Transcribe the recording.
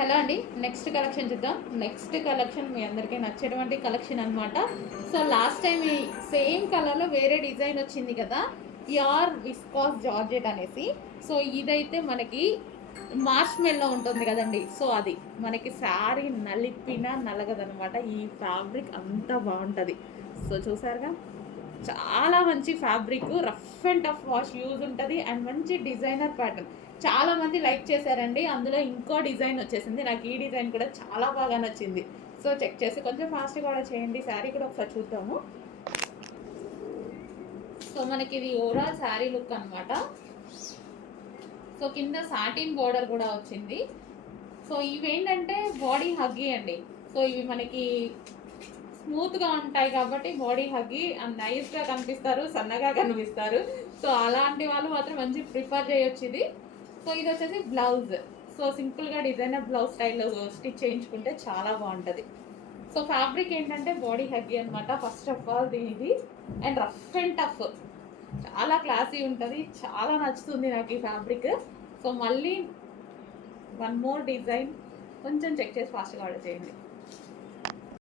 Hello అండి. Next collection చూద్దాం. Next collection మీ అందరికీ నచ్చేటువంటి కలెక్షన్ అనమాట సో లాస్ట్ టైం ఈ సేమ్ కలర్లో వేరే డిజైన్ వచ్చింది కదా యార్ విస్కాస్ జార్జెట్ అనేసి. సో ఇదైతే మనకి మార్చ్ మెల్లో ఉంటుంది కదండి. సో అది మనకి శారీ నలిపిన నలగదనమాట ఈ ఫ్యాబ్రిక్ అంతా బాగుంటుంది. సో చూసారుగా? చాలా మంచి fabric rough and tough wash use ఉంటుంది. అండ్ మంచి డిజైనర్ ప్యాటర్న్ చాలా మంది లైక్ చేశారండి. అందులో ఇంకో డిజైన్ వచ్చేసింది. నాకు ఈ డిజైన్ కూడా చాలా బాగా నచ్చింది. సో చెక్ చేసి కొంచెం ఫాస్ట్గా కూడా చేయండి. శారీ కూడా ఒకసారి చూద్దాము. సో మనకి ఇది ఓవరాల్ శారీ లుక్ అనమాట సో కింద సాటిన్ బోర్డర్ కూడా వచ్చింది. సో ఇవేంటంటే బాడీ హగ్గీ అండి. సో ఇవి మనకి స్మూత్గా ఉంటాయి కాబట్టి బాడీ హగ్గి అండ్ నైస్గా కనిపిస్తారు సన్నగా కనిపిస్తారు. సో అలాంటి వాళ్ళు మాత్రం మంచి ప్రిఫర్ చేయొచ్చు ఇది. సో ఇది వచ్చేసి బ్లౌజ్. సో సింపుల్గా డిజైనర్ బ్లౌజ్ స్టైల్లో స్టిచ్ చేయించుకుంటే చాలా బాగుంటుంది. సో ఫ్యాబ్రిక్ ఏంటంటే బాడీ హగ్గి అనమాట ఫస్ట్ ఆఫ్ ఆల్ దీనిది. And rough and tough. చాలా క్లాసీ ఉంటుంది చాలా నచ్చుతుంది నాకు ఈ ఫ్యాబ్రిక్. సో మళ్ళీ వన్ మోర్ డిజైన్ కొంచెం చెక్ చేసి ఫాస్ట్గా ఆర్డర్ చేయండి.